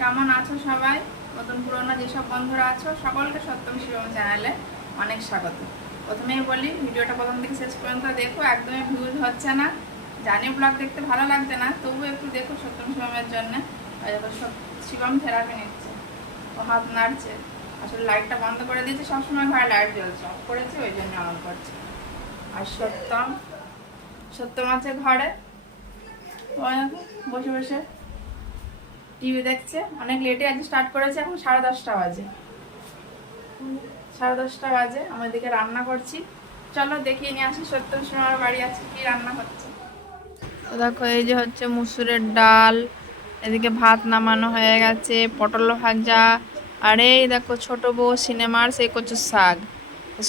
কেমন আছো সবাই? নতুন পুরনো যেসব বন্ধুরা আছো সকলকে সত্যম শিবম চ্যানেলে অনেক স্বাগত। প্রথমেই বলি, ভিডিওটা প্রথম থেকে শেষ পর্যন্ত দেখো, একদমই ভিউজ হচ্ছে না। জানি ব্লগ দেখতে ভালো লাগছে না, তবু একটু দেখো সত্যম শিবমের জন্য। শিবম থেরাপি নিচ্ছে, ও হাত নাড়ছে। আসলে লাইটটা বন্ধ করে দিয়েছে, সবসময় ঘরে লাইট জ্বলছে, অফ করেছে ওই জন্য অন করছে। আর সত্যম আছে ঘরে, বসে বসে টিভি দেখছে। অনেক লেটে আজ স্টার্ট করেছে, এখন 10:30 বাজে। 10:30 বাজে, আমি এদিকে রান্না করছি। চলো দেখিয়ে নিয়ে আসি সত্যম সময় বাড়ি আছে কি রান্না হচ্ছে। তো দেখো, এই যে হচ্ছে মুসুরের ডাল, এদিকে ভাত নামানো হয়ে গেছে, পটল ভাজা, আর এই দেখো ছোট বউ সিনেমার সেই কচুর শাক।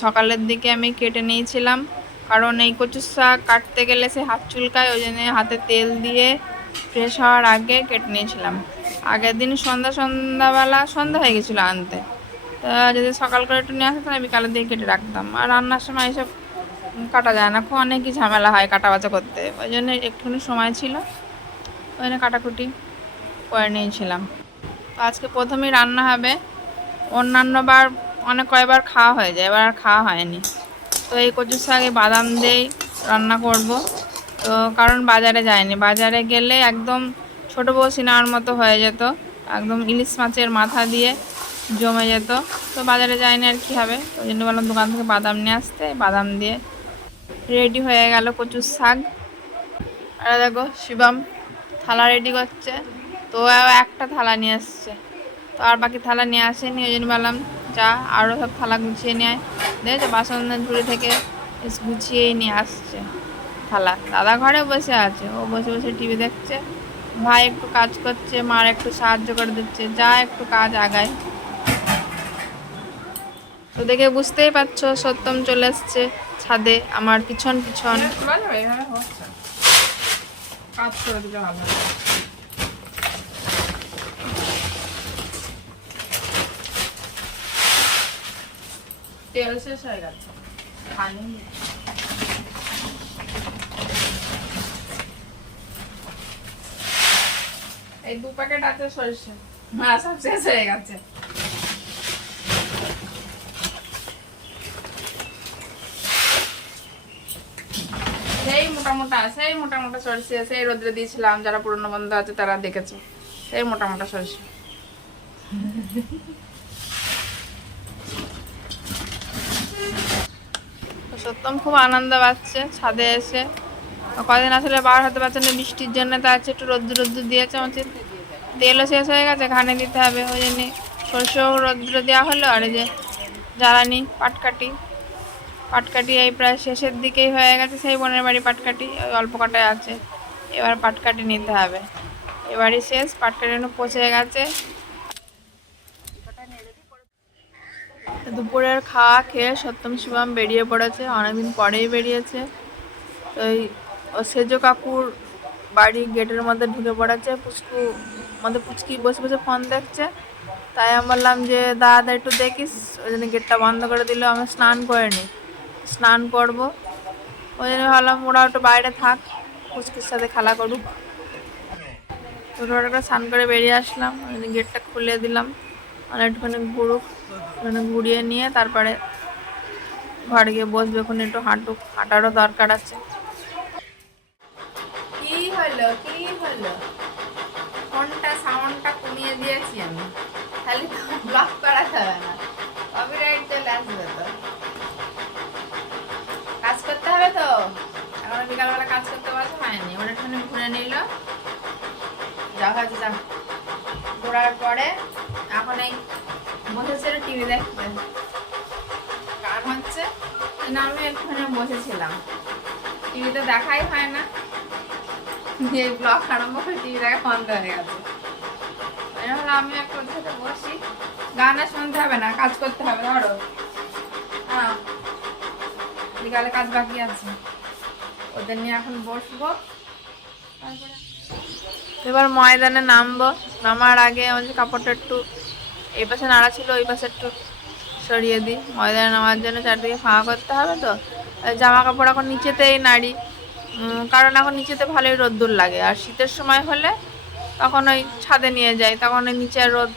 সকালের দিকে আমি কেটে নিয়েছিলাম, কারণ এই কচুর শাক কাটতে গেলে সে হাত চুলকায়, ওই জন্য হাতে তেল দিয়ে ফ্রেশ হওয়ার আগে কেটে নিয়েছিলাম। আগের দিন সন্ধ্যাবেলা সন্ধ্যা হয়ে গেছিলো আনতে, তা যদি সকাল করে একটু নিয়ে আসে তাহলে বিকালের দিকে কেটে রাখতাম। আর রান্নার সময় এসব কাটা যায় না, খুব অনেকই ঝামেলা হয় কাটা বাছা করতে, ওই জন্য একটুখানি সময় ছিল, ওই জন্য কাটাকুটি করে নিয়েছিলাম। তো আজকে প্রথমেই রান্না হবে। অন্যান্য বার অনেক কয়বার খাওয়া হয়ে যায়, এবার আর খাওয়া হয়নি। তো এই কচুর শাকে বাদাম দিয়েই রান্না করব। তো কারণ বাজারে যায়নি, বাজারে গেলে একদম ছোটো বউ সিনেমার মতো হয়ে যেত, একদম ইলিশ মাছের মাথা দিয়ে জমে যেত। তো বাজারে যায়নি, আর কি হবে, ওই জন্য বললাম দোকান থেকে বাদাম নিয়ে আসতে, বাদাম দিয়ে রেডি হয়ে গেল কচুর শাক। আর দেখো শিবম থালা রেডি করছে, তো একটা থালা নিয়ে আসছে, তো আর বাকি থালা নিয়ে আসেনি, ওই জন্য বললাম যা আরও সব থালা গুছিয়ে নিয়ে দেখেছো, বাসনের ঝুড়ি থেকে গুছিয়েই নিয়ে আসছে থালা। দাদা ঘরে বসে আছে, ও বসে বসে টিভি দেখছে, ভাই একটু কাজ করছে, মার একটু সাহায্য করে দিচ্ছে, যা একটু কাজ আগায়। তো দেখে বুঝতেই পারছো সত্যম চলে এসছে ছাদে আমার পিছন পিছন। কাজ করে দিলে ভালো। তেল শেষ হয়ে গেছে, খানি এই 2 প্যাকেট আছে সরিষা, হ্যাঁ সব শেষ হয়ে গেছে। সেই মোটা মোটা সরিষা, সেই রোদ্রে দিয়েছিলাম, যারা পুরনো বন্ধু আছে তারা দেখেছে, সেই মোটা মোটা সরিষা। সত্যম খুব আনন্দ পাচ্ছে ছাদে এসে, কদিন আসলে বার হতে পারছে না বৃষ্টির জন্য, তা আছে একটু রোদ্দুর দিয়েছে, আমার তেলও শেষ হয়ে গেছে, ঘানে দিতে হবে, ওই জন্যে সরষেও রোদ্দুর দেওয়া হলো। আর এই যে জ্বালানি পাটকাঠি এই প্রায় শেষের দিকেই হয়ে গেছে, সেই বোনের বাড়ি পাটকাঠি ওই অল্প কটায় আছে, এবার পাটকাঠি নিতে হবে। এবারই শেষ, পাটকাঠি পচে গেছে। দুপুরের খাওয়া খেয়ে সত্যম শিবম বেরিয়ে পড়েছে, অনেকদিন পরেই বেরিয়েছে। তো ও সেজো কাকুর বাড়ি গেটের মধ্যে ঢুকে পড়েছে, পুচকি বসে বসে ফোন দেখছে। তাই আমি বললাম যে দাদা একটু দেখিস, ওই জন্য গেটটা বন্ধ করে দিল। আমি স্নান করে নিই, স্নান করব, ওই জন্য ভাবলাম ওরা একটু বাইরে থাক, পুচকির সাথে খেলা করুক। তো ওটা স্নান করে বেরিয়ে আসলাম, ওই জন্য গেটটা খুলে দিলাম, আর একটুখানি ঘুরুক, ওখানে ঘুরিয়ে নিয়ে তারপরে ঘরে গিয়ে বসবে, ওখানে একটু হাঁটারও দরকার আছে। কি হলো ফোনটা সাউন্ডটা কমিয়ে দিয়েছি আমি, খালি ব্লক করা যাবে না, কপিরাইট চলে আসবে। তো কাজ করতে হবে, তো এখন বিকালবেলা কাজ করতে বসে হয়নি, ওটা একটুখানি ঘুরে নিল, যা হয়েছে যা। ঘোরার পরে এখন এই বসেছে টিভি দেখতে, গান হচ্ছে, আমি একটুখানি বসেছিলাম, টিভিতে দেখাই হয় না, এই ব্লগ আরম্ভ করে টিভি দেখা বন্ধ হয়ে গেছে। আমি একটা ওদের সাথে বসি, গান আর শুনতে হবে না, কাজ করতে হবে। ধরো হ্যাঁ, বিকালে কাজ বাকি আছে, ওদের নিয়ে এখন বসবো। এবার ময়দানে নামবো, নামার আগে আমাদের কাপড়টা একটু এই পাশে নাড়া ছিল, ওই পাশে একটু সরিয়ে দিই, ময়দানে নামার জন্য চারদিকে ফাঁকা করতে হবে। তো জামা কাপড় এখন নিচেতেই নাড়ি, কারণ এখন নিচেতে ভালোই রোদ্দুর লাগে, আর শীতের সময় হলে তখন ওই ছাদে নিয়ে যাই, তখন ওই নিচে রোদ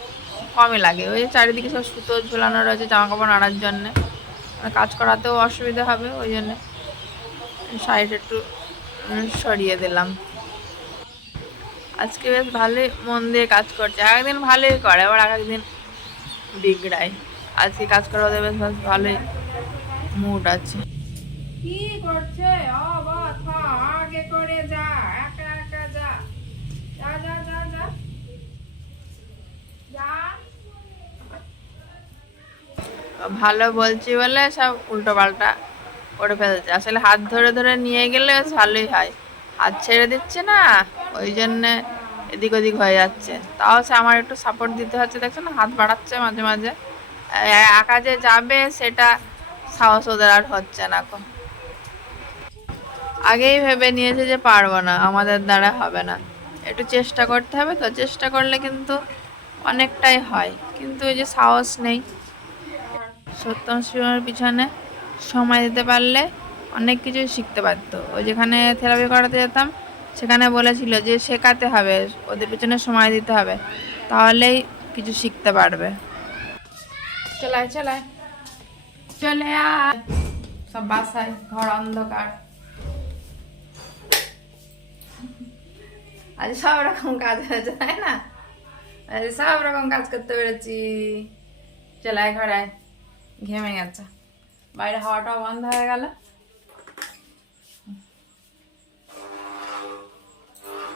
কমই লাগে। ওই যে চারিদিকে সব সুতো ঝোলানো রয়েছে জামা কাপড় নাড়ার জন্যে, কাজ করাতেও অসুবিধা হবে, ওই জন্যে সাইড একটু সরিয়ে দিলাম। আজকে বেশ ভালোই মন দিয়ে কাজ করছে, একদিন ভালোই করে আবার এক একদিন বিগড়ায়। আজকে কাজ করা ওদের বেশ বেশ ভালোই মুড আছে। কি করছে? আগে করে যা, একা একা যা, যা যা যা যা যা। ভালো বলছি বলে সব উল্টো পাল্টা করে ফেলছে। আসলে হাত ধরে ধরে নিয়ে গেলে বেশ ভালোই হয়, হাত ছেড়ে দিচ্ছে না, ওই জন্যে এদিক ওদিক হয়ে যাচ্ছে। তাও সে আমার একটু সাপোর্ট দিতে হচ্ছে, দেখছো না হাত বাড়াচ্ছে মাঝে মাঝে। একা যে যাবে সেটা সাহস ওদের আর হচ্ছে না। আগেই ভেবে নিয়েছে যে পারবো না, আমাদের দ্বারা হবে না, একটু চেষ্টা করতে হবে। তো চেষ্টা করলে কিন্তু অনেকটাই হয়, কিন্তু ওই যে সাহস নেই। সত্যম শিবমের পিছনে সময় দিতে পারলে অনেক কিছুই শিখতে পারতো। ওই যেখানে থেরাপি করাতে যেতাম সেখানে বলেছিল যে শেখাতে হবে, ওদের পিছনে সময় দিতে হবে, তাহলেই কিছু শিখতে পারবে। চলায় চলায় চলে আয়, সব বাসায়, ঘর অন্ধকার। আজ সব রকম কাজ হয়েছে তাই না, আজ সব রকম কাজ করতে পেরেছি। চলায় ঘরে ঘেমে গেছে, বাইরে হাওয়াটাও বন্ধ হয়ে গেল।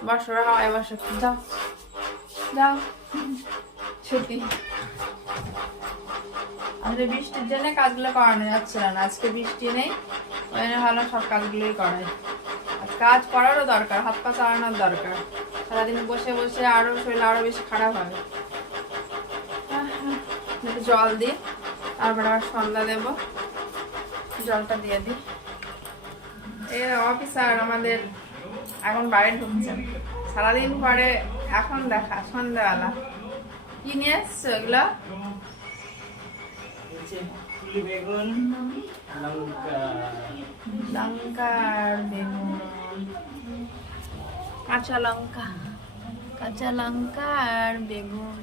বসো হাওয়ায় বসো, যাও যাও ছুটি। আমাদের বৃষ্টির জন্য কাজগুলো করানো যাচ্ছিল না, আজকে বৃষ্টি নেই, ওই জন্য ভালো সব কাজগুলোই করাই। আর কাজ করারও দরকার, হাত পা চালানোর দরকার, সারাদিন বসে বসে আরো শরীর আরো বেশি খারাপ হবে। একটু জল দিই, তারপরে আবার সন্ধ্যা দেবো, জলটা দিয়ে দিই। এই অফিসার আমাদের এখন বাড়ি ঢুকছেন, সারাদিন পরে এখন দেখা সন্ধ্যাবেলা। কি নিয়ে এসছো এগুলো? লঙ্কার বেগুন, কাঁচা লঙ্কা, কাঁচা লঙ্কা আর বেগুন।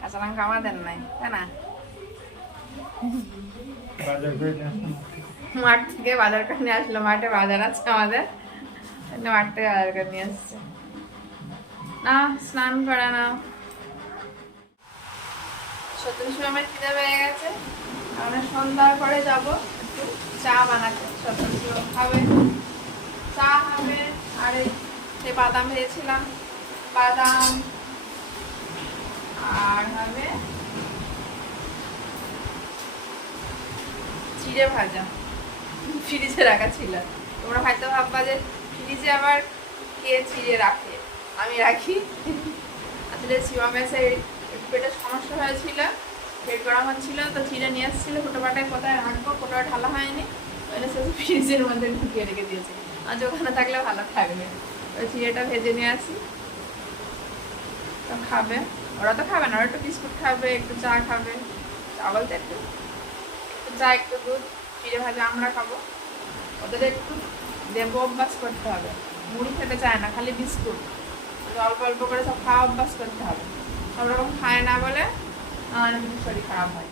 কাঁচা লঙ্কা আমাদের নাই তাই না, মাঠ থেকে বাজার করে নিয়ে আসলো। মাঠে বাজার আছে আমাদের, মাঠ থেকে বাজার করে নিয়ে আসছে। না স্নান করে না, সত্যি সময় খিদে পেয়ে গেছে, আমরা সন্ধ্যার পরে যাবো একটু চা বানাতে। সত্যি খাবে, চা হবে, আর এই বাদাম ভেজেছিলাম, বাদাম, আর হবে চিড়ে ভাজা, ফ্রিজে রাখা ছিল। তোমরা হয়তো ভাববা যে ফ্রিজে আবার কে চিড়ে রাখে, আমি রাখি। আসলে শিবমের সেই পেটের সমস্যা হয়েছিল, পেট গরম হচ্ছিল, তো চিড়ে নিয়ে এসেছিল, ফোটোপাটায় কোথায় রাখবো, ফোটোটা ঢালা হয়নি, ওই সে ফ্রিজের মধ্যে ঢুকিয়ে রেখে দিয়েছে। আজ ওখানে থাকলে ভালো থাকবে। ওই চিড়েটা ভেজে নিয়ে আসি, তো খাবে। ওরা তো খাবে না, ওরা একটু বিস্কুট খাবে, একটু চা খাবে, চা বলতে একটু চা, একটু দুধ, চিড়ে ভাজা আমরা খাবো। ওদের একটু দেব অভ্যাস করতে হবে, মুড়ি খেতে চায় না, খালি বিস্কুট, অল্প অল্প করে সব খাওয়া অভ্যাস করতে হবে। সব রকম খায় না বলে আমার কিন্তু শরীর খারাপ হয়।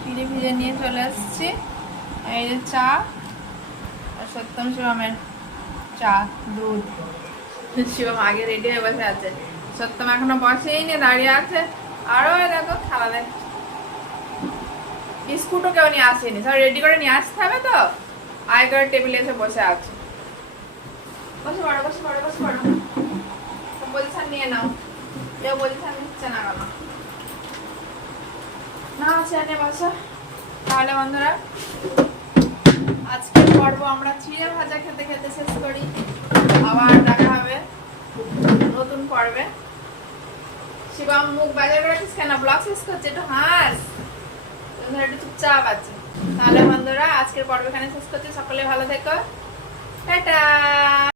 চিড়ে ভিজে নিয়ে চলে আসছি, এই যে চা, আর সত্যম শিবমের চা, দুধ। শিবম আগে রেডি হয়ে বসে আছে, সত্যম এখনো বসেই নি, দাঁড়িয়ে আছে। আরো দেখো খেলা দেখ, বিস্কুটও কেউ নিয়ে আসেনি, সব রেডি করে নিয়ে আসতে হবে। তো আয় করে টেবিলে এসে বসে আছে। বসে পড়ো, বসে পড়ো, বসে পড়ো, পজিশন নিয়ে নাও। কেউ পজিশন নিচ্ছে না কেন? না চেয়ারে বসো। তাহলে বন্ধুরা আজকের পর্ব আমরা চিড়ে ভাজা খেতে খেতে শেষ করি, আবার দেখা হবে নতুন পর্বে। শিবম মুখ বাজার করে কেন ব্লগ শেষ করছে, একটু হাস, একটু চুপচাপ আছে। তাহলে বন্ধুরা আজকের পর্ব এখানে শেষ করছি, সকলে ভালো থেকো, টাটা।